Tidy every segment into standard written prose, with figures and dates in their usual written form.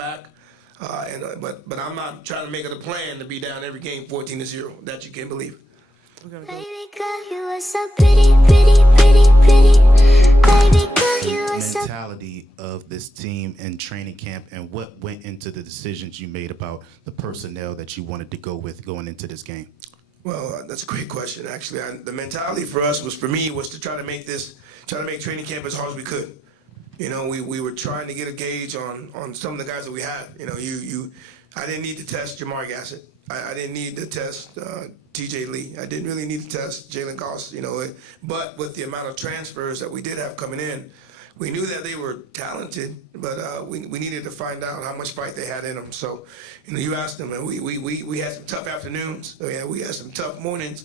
back. But I'm not trying to make it a plan to be down every game 14-0. That you can't believe. Baby girl, you are so pretty, pretty, pretty, pretty. Baby girl, you are so. Mentality of this team in training camp, and what went into the decisions you made about the personnel that you wanted to go with going into this game? Well, that's a great question. Actually, the mentality for us was to try to make training camp as hard as we could. You know, we were trying to get a gauge on some of the guys that we had. You know, I didn't need to test Jamar Gassett. I didn't need to test TJ Lee. I didn't really need to test Jalen Goss. You know, but with the amount of transfers that we did have coming in, we knew that they were talented, but we needed to find out how much fight they had in them. So, you know, you asked them, and we had some tough afternoons. Yeah, we had some tough mornings,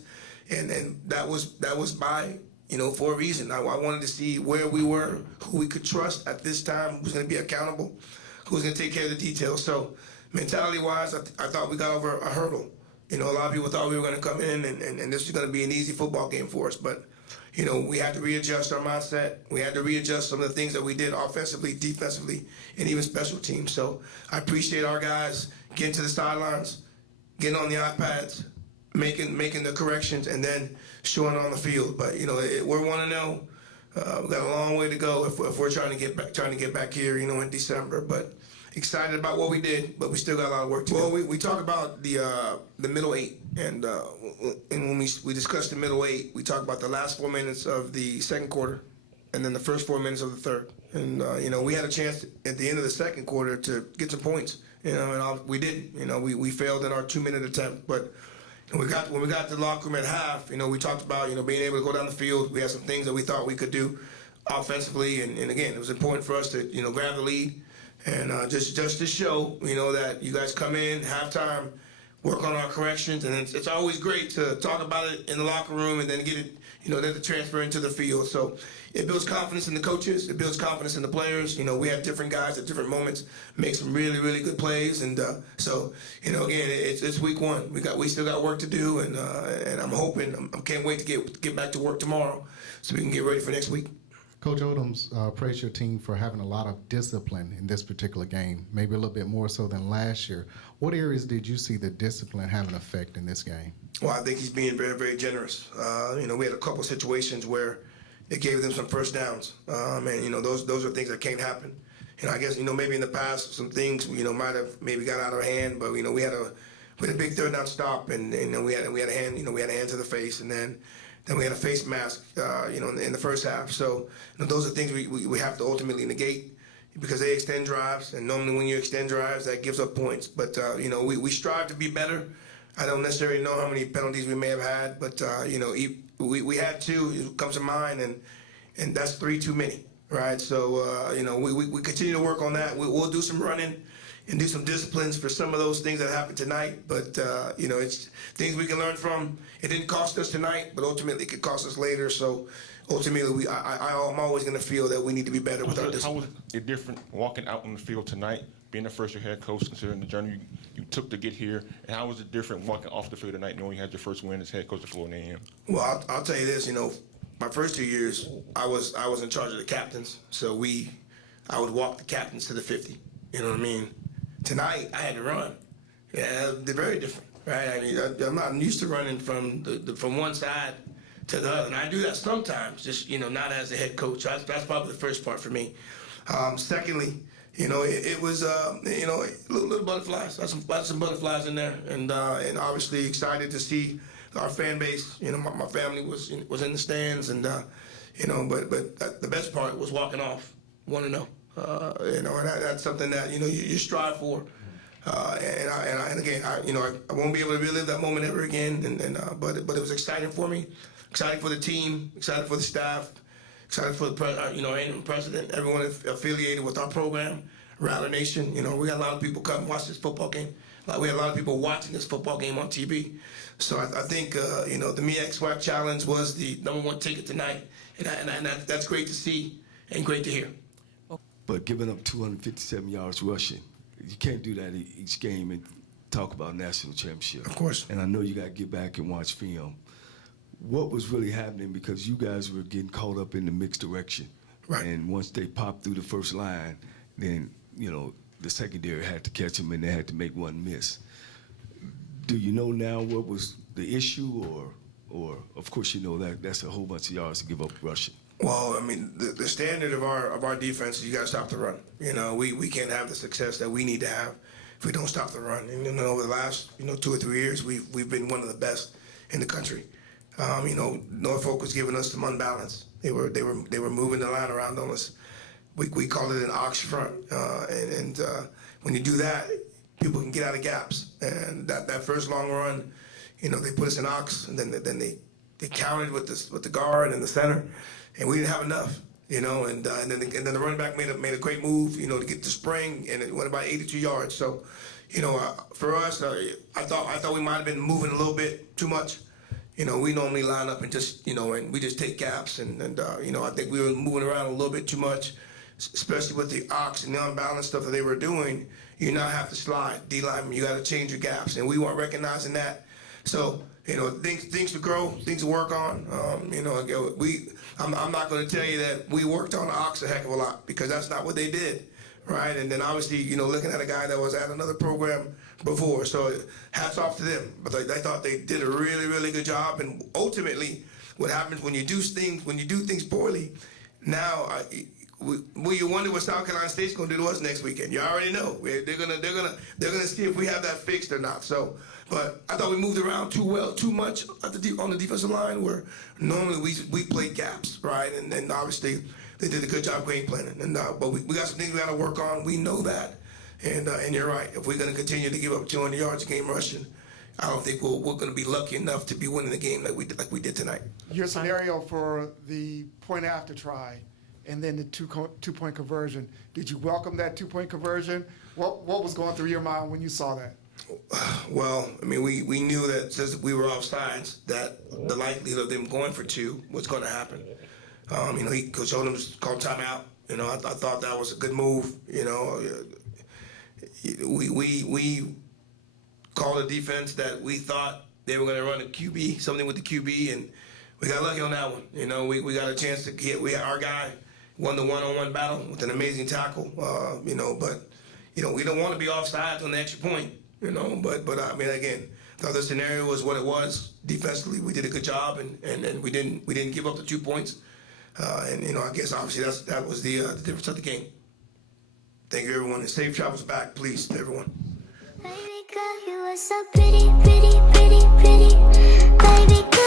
and that was by, you know, for a reason. I wanted to see where we were, who we could trust at this time, who's going to be accountable, who's going to take care of the details. So, mentality-wise, I thought we got over a hurdle. You know, a lot of people thought we were going to come in and this was going to be an easy football game for us, but. You know, we had to readjust our mindset. We had to readjust some of the things that we did offensively, defensively, and even special teams. So I appreciate our guys getting to the sidelines, getting on the iPads, making the corrections, and then showing it on the field. But you know, we're 1-0. We've got a long way to go if we're trying to get back here, you know, in December. But excited about what we did, but we still got a lot of work to do. Well, we talk about the middle eight, and when we discussed the middle eight, we talk about the last 4 minutes of the second quarter, and then the first 4 minutes of the third. And you know, we had a chance at the end of the second quarter to get some points. You know, and we didn't. You know, we failed in our 2-minute attempt, but. When we got to the locker room at half, you know, we talked about, you know, being able to go down the field. We had some things that we thought we could do offensively, and again, it was important for us to, you know, grab the lead and just to show, you know, that you guys come in halftime, work on our corrections, and it's always great to talk about it in the locker room and then get it, you know, then to transfer into the field. So it builds confidence in the coaches. It builds confidence in the players. You know, we have different guys at different moments make some really, really good plays. And so, you know, again, it's week one. We still got work to do, and I'm hoping, I can't wait to get back to work tomorrow so we can get ready for next week. Coach Odums praised your team for having a lot of discipline in this particular game, maybe a little bit more so than last year. What areas did you see the discipline have an effect in this game? Well, I think he's being very, very generous. You know, we had a couple situations where it gave them some first downs, and you know, those are things that can't happen. You know, I guess, you know, maybe in the past some things, you know, might have maybe got out of hand, but you know, we had a big third down stop, and you know, we had a hand, you know, we had a hand to the face, and then we had a face mask, you know, in the first half. So you know, those are things we have to ultimately negate because they extend drives, and normally when you extend drives, that gives up points. But you know, we strive to be better. I don't necessarily know how many penalties we may have had, but you know, we had 2. It comes to mind, and that's 3 too many, right? So you know, we continue to work on that. We'll do some running and do some disciplines for some of those things that happened tonight. But you know, it's things we can learn from. It didn't cost us tonight, but ultimately it could cost us later. So ultimately, I'm always going to feel that we need to be better with our discipline. How was it different walking out on the field tonight, being the first-year head coach, considering the journey you took to get here, and how was it different walking off the field tonight knowing you had your first win as head coach of Florida A&M? Well, I'll tell you this. You know, my first 2 years, I was in charge of the captains, so I would walk the captains to the 50. You know what I mean? Tonight, I had to run. Yeah, they're very different, right? I mean, I'm not used to running from one side to the other, and I do that sometimes. Just, you know, not as a head coach. That's probably the first part for me. Secondly, you know, it was you know, little butterflies. That's some butterflies in there, and obviously excited to see our fan base. You know, my family was in the stands, and you know, but the best part was walking off 1-0. You know, and that's something that, you know, you strive for. And again, you know, I won't be able to relive that moment ever again. But it was exciting for me, exciting for the team, excited for the staff, excited for the you know, and president, everyone affiliated with our program, Rattler Nation. You know, we got a lot of people come watch this football game. We had a lot of people watching this football game on TV. So I think you know, the MEAC SWAC Challenge was the #1 ticket tonight, and that's great to see and great to hear. But giving up 257 yards rushing, you can't do that each game and talk about national championship. Of course. And I know you got to get back and watch film. What was really happening, because you guys were getting caught up in the mixed direction. Right. And once they popped through the first line, then, you know, the secondary had to catch them and they had to make one miss. Do you know now what was the issue, or of course you know that's a whole bunch of yards to give up rushing? Well, I mean, the standard of our defense is you got to stop the run. You know, we can't have the success that we need to have if we don't stop the run. And over the last 2 or 3 years, we've been one of the best in the country. Norfolk was giving us some unbalance. They were moving the line around on us. We call it an ox front, and when you do that, people can get out of gaps. And that first long run, they put us in ox, and then they countered with the guard and the center, and we didn't have enough. And then the running back made a great move, to get the spring, and it went about 82 yards. So, for us, I thought we might have been moving a little bit too much. We normally line up and just, and we just take gaps, and I think we were moving around a little bit too much, especially with the ox and the unbalanced stuff that they were doing. You now have to slide, D-lineman, you got to change your gaps, and we weren't recognizing that. So, things to grow, things to work on. I'm not going to tell you that we worked on the ox a heck of a lot, because that's not what they did, right? And then obviously, looking at a guy that was at another program before, so hats off to them. But I thought they did a really, really good job. And ultimately, what happens when you do things poorly, now you wonder what South Carolina State's going to do to us next weekend. You already know they're gonna see if we have that fixed or not. So, but I thought we moved around too much on the defensive line, where normally we play gaps, right? And then obviously they did a good job game planning. And but we got some things we got to work on. We know that. And you're right. If we're going to continue to give up 200 yards a game rushing, I don't think we're going to be lucky enough to be winning the game like we did tonight. Your scenario for the point after try, and then the two-point conversion. Did you welcome that two-point conversion? What was going through your mind when you saw that? Well, I mean, we knew that since we were offsides, that the likelihood of them going for two was going to happen. Coach Odums called timeout. I thought that was a good move. We called a defense that we thought they were going to run a QB, something with the QB, and we got lucky on that one. We got a chance to get. Our guy won the one-on-one battle with an amazing tackle. But we don't want to be offsides on the extra point. But I mean, again, the other scenario was what it was. Defensively, we did a good job, and we didn't give up the 2 points. I guess obviously that was the difference of the game. Thank you, everyone, and safe travels back, please, to everyone. Baby girl, you are so pretty, pretty, pretty, pretty. Baby girl.